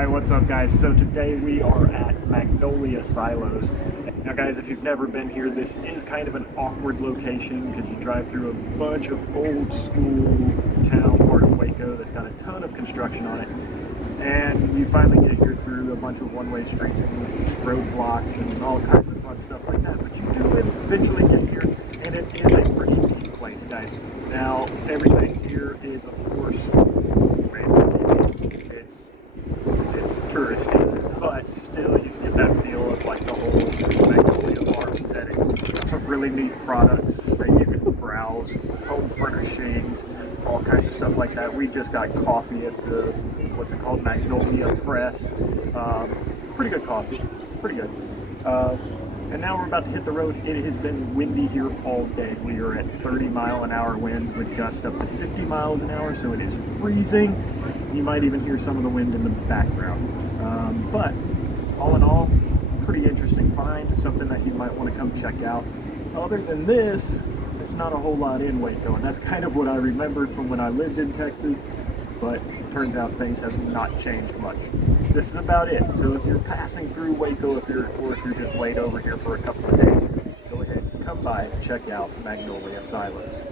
Alright, what's up guys? So today we are at Magnolia Silos. Now guys, if you've never been here, this is kind of an awkward location because you drive through a bunch of old school town part of Waco that's got a ton of construction on it. And you finally get here through a bunch of one-way streets and roadblocks and all kinds of fun stuff like that. But you do eventually get here, and it is a pretty neat place, guys. Now, everything here is, of course, it's touristy, but still you get that feel of like the whole Magnolia farm setting. Some really neat products that you can browse, home furnishings, all kinds of stuff like that. We just got coffee at the, what's it called, Magnolia Press. Pretty good coffee, pretty good. And now we're about to hit the road. It has been windy here all day. We are at 30-mile-an-hour winds with gusts up to 50 miles an hour, so it is freezing. You might even hear some of the wind in the background. But all in all, pretty interesting find, something that you might want to come check out. Other than this, there's not a whole lot in Waco, and that's kind of what I remembered from when I lived in Texas, but it turns out things have not changed much. This is about it. So if you're passing through Waco, if you're just laid over here for a couple of days, go ahead and come by and check out Magnolia Silos.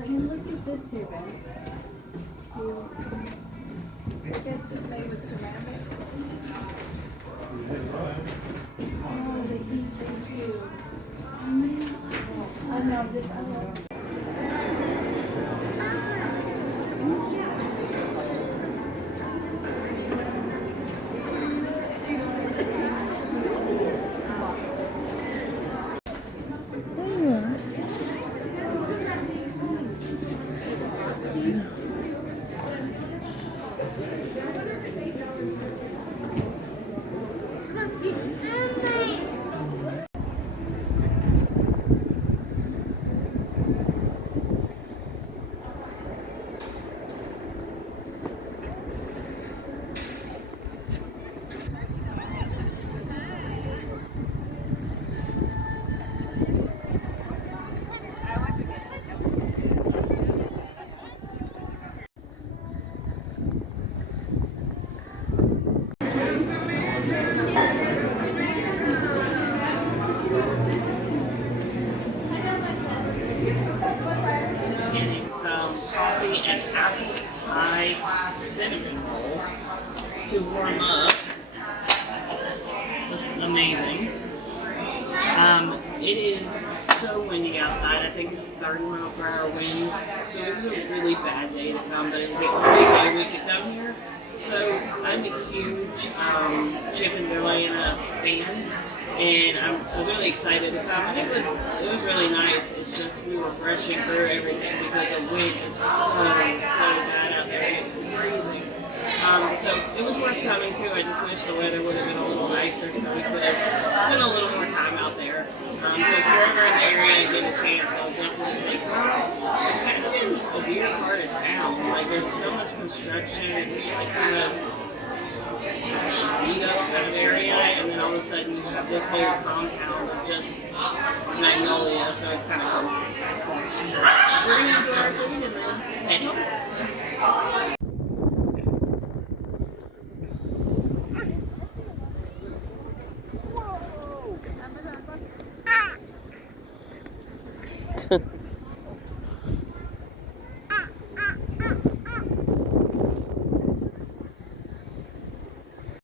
And look at this here, Ben. It's just made with ceramic. Oh, the heat too. I know this. I love it. Some coffee and apple pie cinnamon roll to warm up. Looks amazing. It is so windy outside. I think it's 30-mile-per-hour winds. So it was a really bad day to come, but it was the only day we could come here. So I'm a huge Chip and Joanna fan. And I was really excited to come, and it was really nice. It's just we were rushing through everything because the wind is so bad out there. It's freezing. So it was worth coming to. I just wish the weather would have been a little nicer so we could have spent a little more time out there. So if you're ever in the area and get a chance, I'll definitely say come. It's kind of in a weird part of town. Like there's so much construction, and it's like kind of kind of area, and then all of a sudden you have this whole compound of just Magnolia, so it's kind of cool. We're gonna enjoy our food and then head home.